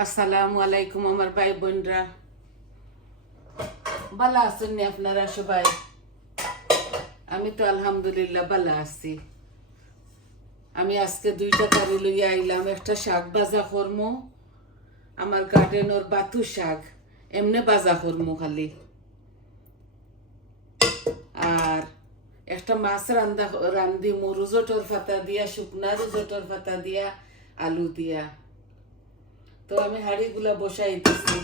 আসসালামু আলাইকুম আমার ভাই বোনরা। ভালো আছেন নি আপনারা সবাই? আমি তো আলহামদুলিল্লাহ ভালো আছি। আমি আজকে দুইটা কারি লইয়া আইলাম। একটা শাক ভাজা করমু, আমার গার্ডেনের বাতু শাক এমনি ভাজা করমু খালি। আর একটা মাছ রান্দিমু রুজোটর পাতা দিয়া, শুকনা রুজোটর পাতা দিয়া, আলু দিয়া। তো আমি হাঁড়িগুলা বসাই দিছি।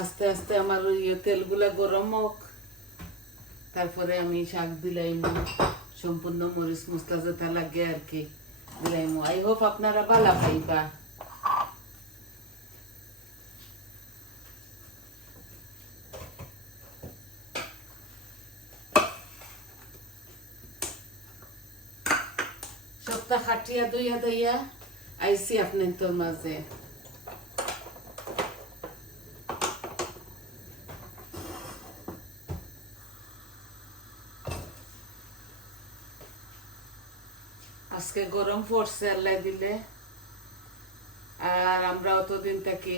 আস্তে আস্তে আমার তেলগুলা গরম হোক, তারপরে আমি শাক দিলাইমু। সম্পূর্ণ মরিচ মশলা যেটা লাগে আর কি দিলাইমু। আই হোপ আপনারা ভালো খাইবা। সপ্তাহ খাটিয়া দুইয়া দইয়া আইসি আপনি তোর মাঝে। আজকে গরম পড়ছে আল্লাহ দিলে। আর আমরা অতদিন থাকি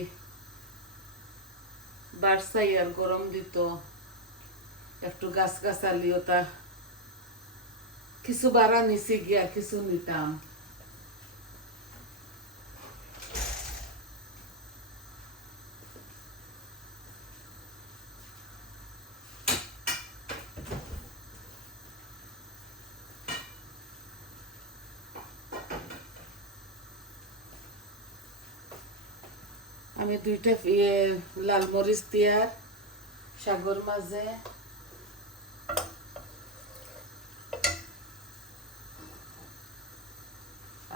বাড়সাই আর গরম দিত একটু গাছ গাছালিও তা কিছু বাড়া নিছি গিয়া কিছু নিতাম। আমি দুইটা লাল মরিচ দিয়ার সাগর মাঝে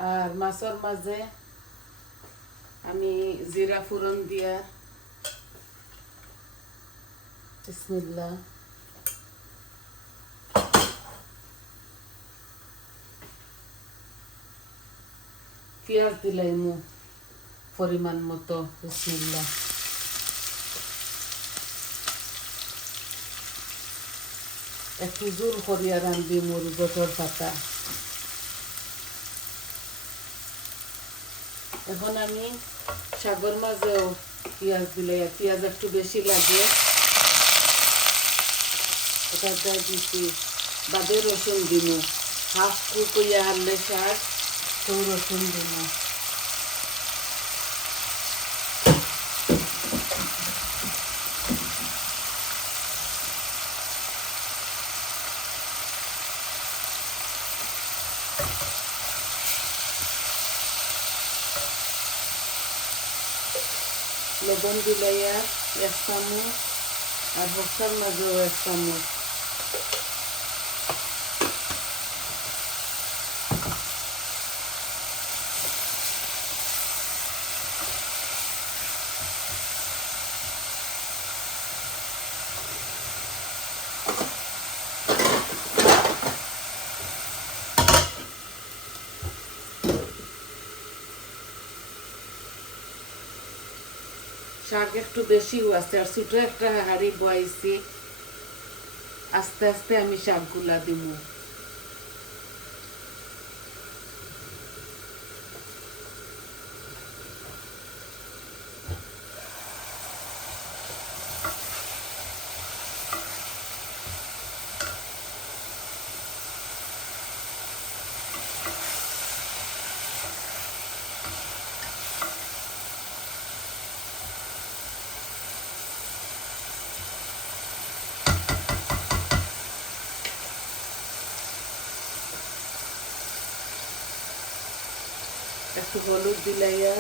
আর মাছের মাঝে আমি জিরা ফুরন দিয়া। বিসমিল্লাহ। পেঁয়াজ দিলাইমু পরিমাণ মতো। বিসমিল্লাহ। একটু জোর করিয়া রান্ধি মুরগোটর পাতা। এখন আমি সাগর মাঝেও পেঁয়াজ দিলে, পেঁয়াজ একটু বেশি লাগে, এটা দিচ্ছি। বাদে রসুন দিমু, হাফ কুক কইয়া হারলে শাক, তো রসুন দিমু। লবণ দিলাইয়া 1 চামচ, আর বস্তার মাঝেও 1 চামচ। শাক একটু বেশি আছে আর ছোট একটা হাঁড়ি বয়াইছি। আস্তে আস্তে আমি শাকগুলা দিব। একটু হলুদ দিলাইয়া,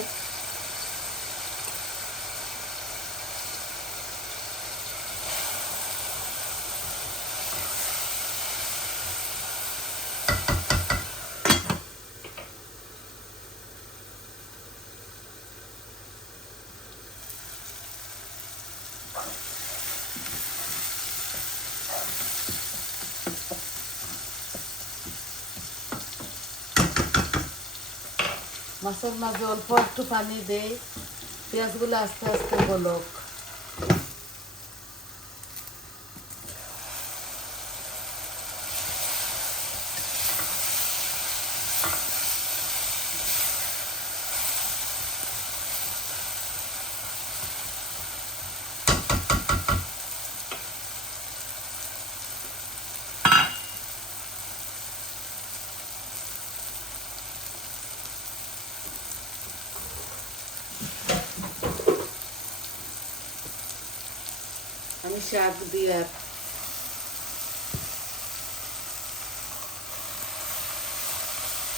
মাছের মাঝে অল্প একটু পানি দেই, পেঁয়াজগুলো আস্তে আস্তে গলক। আমি শাক দিয়ার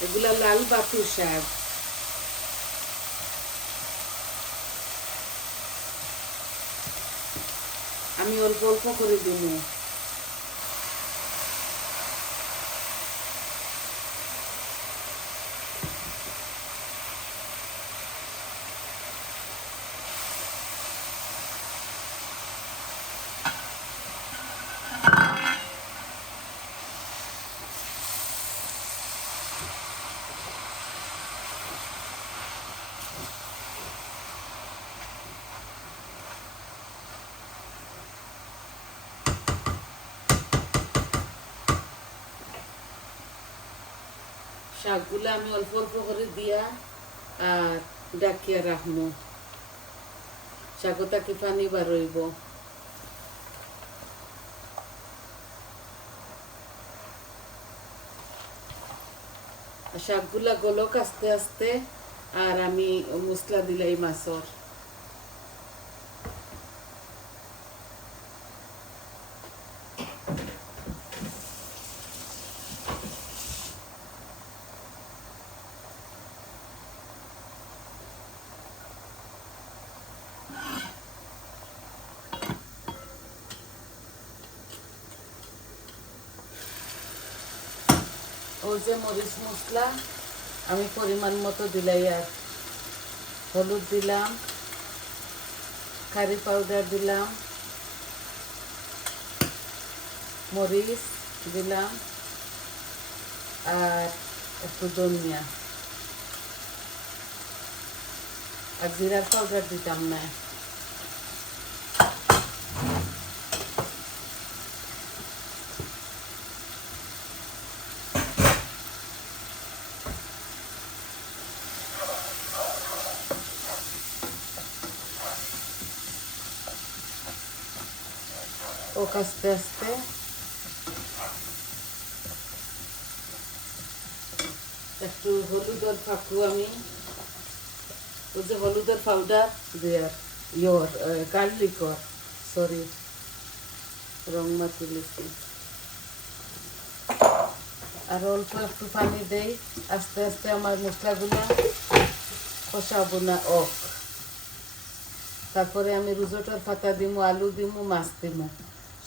এগুলা লাল বাতু শাক। আমি অল্প অল্প করে দিব। শাকগুলো আমি অল্প অল্প করে দিয়া আর ডাকিয়া রাখবো, শাকটা কি পানি বারইব। শাকগুলা গলক আস্তে আস্তে, আর আমি মশলা দিলাই মাছর। ও যে মরিচ মশলা আমি পরিমাণ মতো দিলাই, আর হলুদ দিলাম, কারি পাউডার দিলাম, মরিচ দিলাম, আর একটু ধনিয়া, আর জিরার পাউডার দিতাম না। ও আস্তে আস্তে একটু হলুদের ফাঁকু আমি, ও যে হলুদের পাউডার দেয়ার ইয়র গার্লিকর, সরি রং মাতি লিখি, আর অল্প একটু পানি দেই। আস্তে আস্তে আমার মশলাগুলো কষাবো না ওক। তারপরে আমি রুজোটার পাতা দিমু, আলু দিমু, মাছ দিমু,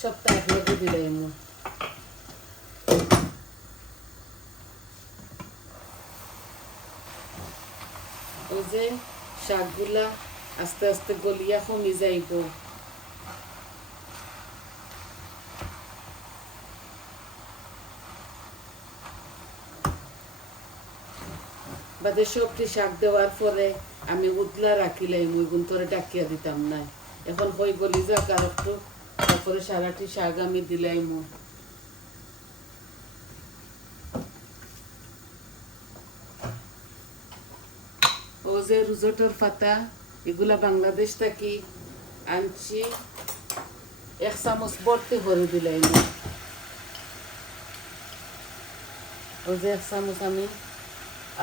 সবটা একলগে দিলাইমু। ওই যে শাকগুলা আস্তে আস্তে গলিয়া কমি যাইব। বাদে সবটি শাক দেওয়ার পরে আমি উতলা রাখিলাম, ওই গুন্তরে ডাকিয়া দিতাম না। এখন হয়ে গলি যাক আর একটু, তারপরে সারাটি শাক আমি দিলাম। ও যে রুজোটোর পাতা, এগুলা বাংলাদেশ থেকে আনছি, 1 চামচ ভর্তি করে দিলাম। ও যে 1 চামচ আমি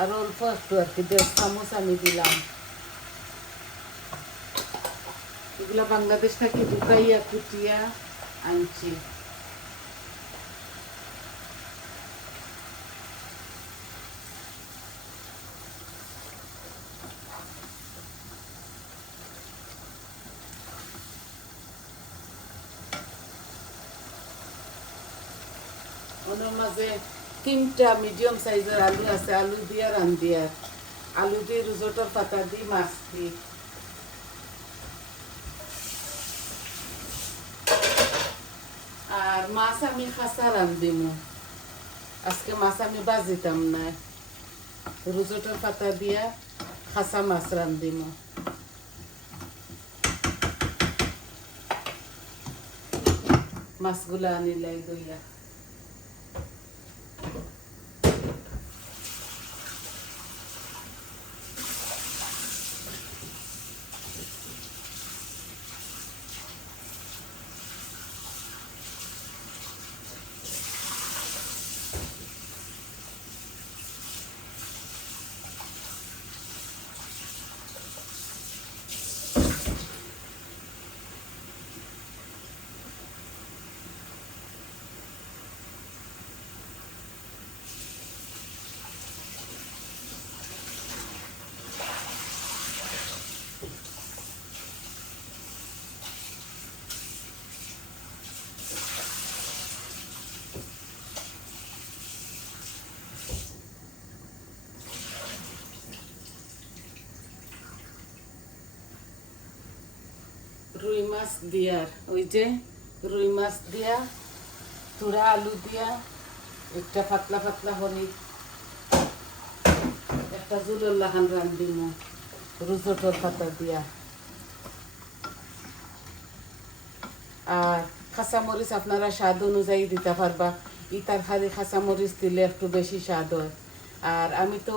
আর অল্প একটু আর কি 1.5 চামচ আমি দিলাম। এগুলা বাংলাদেশ থেকে ঢুকাইয়া কুটিয়া আনছি। ওনার মাঝে 3টা মিডিয়াম সাইজের আলু আছে, আলু দিয়া রান্ধিয়ার, আলু দিয়ে রুজোটোর পাতা দিই, মাছ দিই। আর মাছ আমি খাসা রান্ধিমু, আজকে মাছ আমি বাজিতাম না, রুজোটোর পাতা দিয়া খাসা মাছ রান্ধিমু। মাছগুলা আনিলাই দইয়া। রুই মাছ দিয়ার ওই যে রুই মাছ দিয়া তুরা আলু দিয়া একটা পাতলা পাতলা হরি একটা জুলের লাহান রান্ধিমু রুজোটোর পাতা দিয়া। আর কাঁচামরিচ আপনারা স্বাদ অনুযায়ী দিতে পারবা, ই তরকারি কাঁচামরিচ দিলে একটু বেশি স্বাদ হয়। আর আমি তো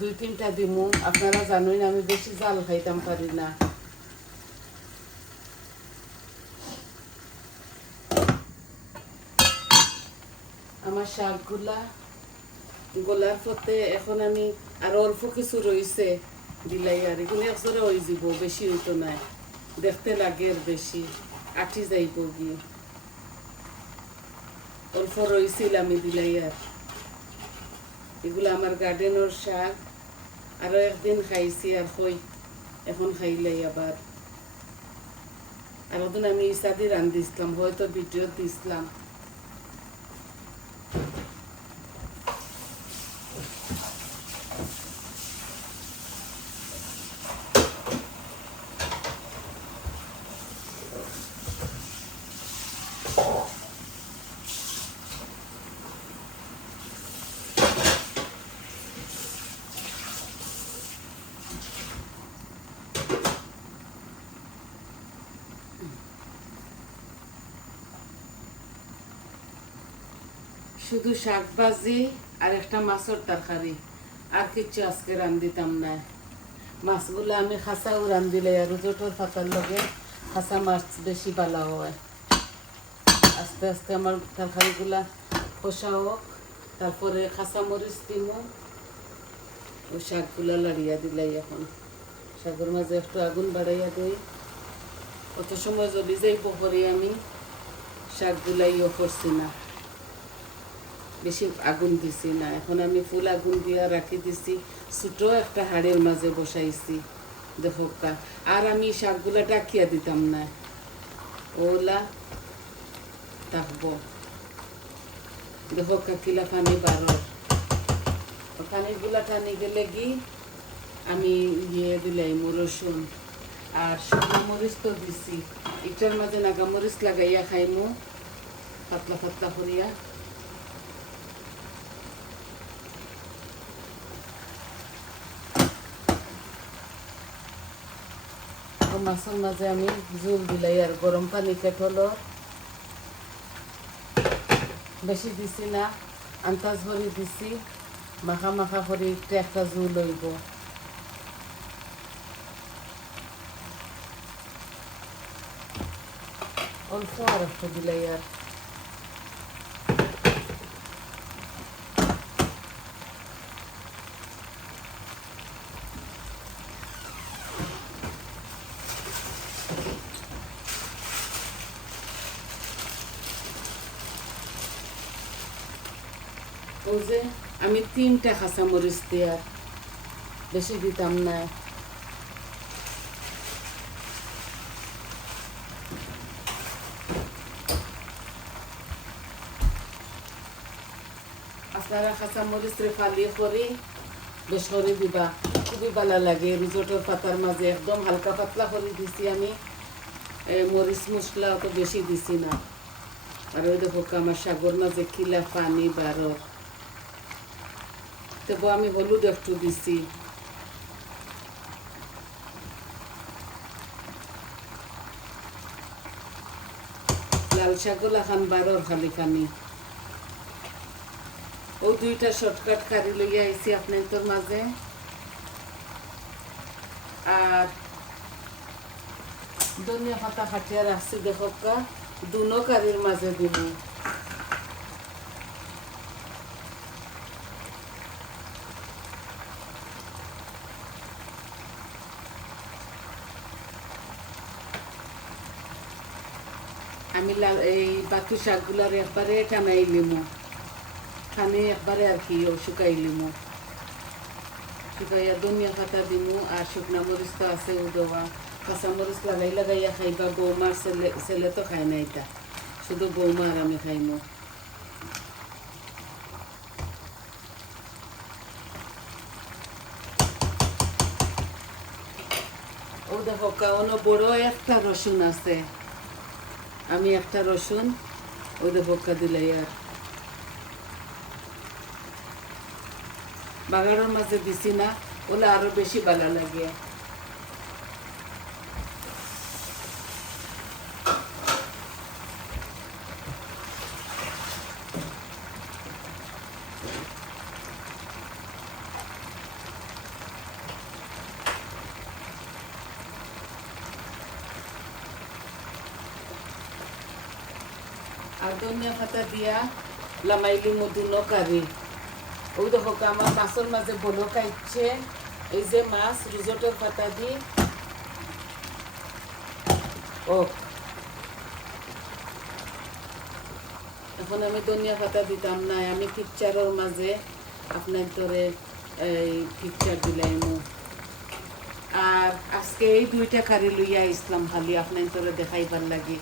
2-3টা দিমু, আপনারা জানেন আমি বেশি জাল খাইতাম পারি না। আমার শাকগুলা গোলার পথে এখন আমি আর অল্প কিছু রয়েছে দিলাই, আর এগুলো একজোরে হয়ে যাব, বেশি হইতো না, দেখতে লাগে আর বেশি আটি যাইব গিয়ে। অল্প রয়েছিল আমি দিলাই। আর এগুলো আমার গার্ডেনের শাক, আরো একদিন খাইছি আর কই এখন খাইলাই আবার। আর ওদিন আমি ইসাদি রান্ধিছিলাম, হয়তো ভিডিও দিছিলাম। শুধু শাক ভাজি আর একটা মাছের তরকারি, আর কিছু আজকে রান্ধিতাম না। মাছগুলো আমি খাসাও রান্ধিলে আর রুজোটোর পাতার লগে খাসা মাছ বেশি ভালো হয়। আস্তে আস্তে আমার তরকারিগুলা কষা হোক, তারপরে খাসা মরিচ দিমু, ওই শাকগুলা লাড়িয়া দিলাই। এখন শাকের মাঝে একটু আগুন বাড়াইয়া দিই, কত সময় জ্বলি যাই পরে আমি শাকগুলা ইয়ে করছি না, বেশি আগুন দিছি না। এখন আমি ফুল আগুন দিয়া রাখি দিছি, ছোটো একটা হাড়ের মাঝে বসাইছি দেখো। আর আমি শাকগুলা ডাকিয়া দিতাম না, ওলা থাকবো। দেখো কিলা পানি বারো, পানিগুলা টানি গেলে কি আমি ইয়ে দিলাই রসুন আর শুকনো মরিচ তো দিছি। এটার মাঝে নাগা মরিচ লাগাইয়া খাইমু পাতলা পাতলা করিয়া। মাছের মাঝে আমি জোল দিলাই আর গরম পানি কেটলো বেশি দিছি না, আন্দাজ ভরি দিছি, মাখা মাখা করে একটা জোল হইব। অল্প আর একটু দিলাই। আর ও যে আমি 3টা কাঁচা মরিচ দিয়ে বেশি দিতাম না। আপনারা কাঁচা মরিচ ফালি করে বেশ করে দিবা, খুবই ভালো লাগে। রিজোটোর পাতার মাঝে একদম হালকা পাতলা করে দিছি আমি, মরিচ মশলা অত বেশি দিছি না। আর ওই দেখো আমার শাকের মাঝে কিলা পানি বারো, তবু আমি হলুদ একটু দিছি। লাল শাকগুলা খান বারোর খালি খানি। ও 2টা শর্টকাট কারি লইয়া আইছি আপনাদের মাঝে। আর ধনিয়া পাতা কাটিয়া রাখছি দেখো, দুনো কারির মাঝে দিব। আমি এই বাকি শাকগুলার একবারে টানাই লিমু, খানি একবারে আর কি শুকাই লিমু, শুকাইয়া ধনিয়া পাতা দিমু। আর শুকনা মরিচ তো আছে ও দেওয়া, কাঁচা মরিচ লাগাইয়া খাইবা। বৌমার ছেলে তো খায় না এটা, শুধু বৌমা আর আমি খাইমু। ও দেখো কাউনো বড় একটা রসুন আছে, আমি একটা রসুন ওই দেখো দিলে আর বাগানোর মাঝে দিছি না, ওলে আরো বেশি ভালো লাগে। আর ধনিয়া পাতা দিয়া লামাইলি মধুনো কারি। ওই দেখো আমার মাছের মাঝে বলো খাইছে, এই যে মাছ রিজোর্টের পাতা দি ও এখন আমি ধনিয়া পাতা দিতাম না, আমি পিকচারের মাঝে আপনার ধরে এই পিকচার দিলাইমু। আর আজকে এই দুইটা কারি লইয়া ইসলাম খালি আপনার ধরে দেখাইবার লাগে।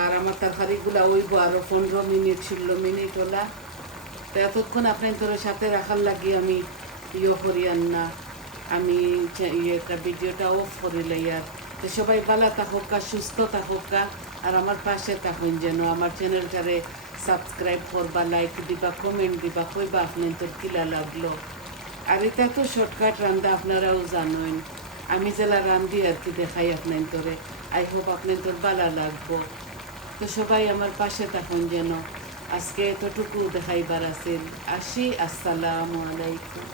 আর আমার তরকারিগুলা ওইব আরো 15 মিনিট 16 মিনিট ওলা, তো এতক্ষণ আপনার ধরে সাথে রাখার লাগে আমি করিয়ান না, আমি একটা ভিডিওটা অফ করে লইয়ার। তো সবাই ভালো থাকুকা, সুস্থ থাকুকা, আর আমার পাশে থাকুন যেন। আমার চ্যানেলটারে সাবস্ক্রাইব করবা, লাইক দিবা, কমেন্ট দিবা, কইবা আপনার তোর কিলা লাগলো। আর এটা তো শর্টকাট রান্দা, আপনারাও জানেন, আমি যেলা রান্ধি আর কি দেখাই আপনার তোরে। আই হোপ আপনার তোর ভালো লাগবো। তো সবাই আমার পাশে থাকুন যেন। আজকে এতটুকু দেখাইবার আছে। আসি, আসসালামু আলাইকুম।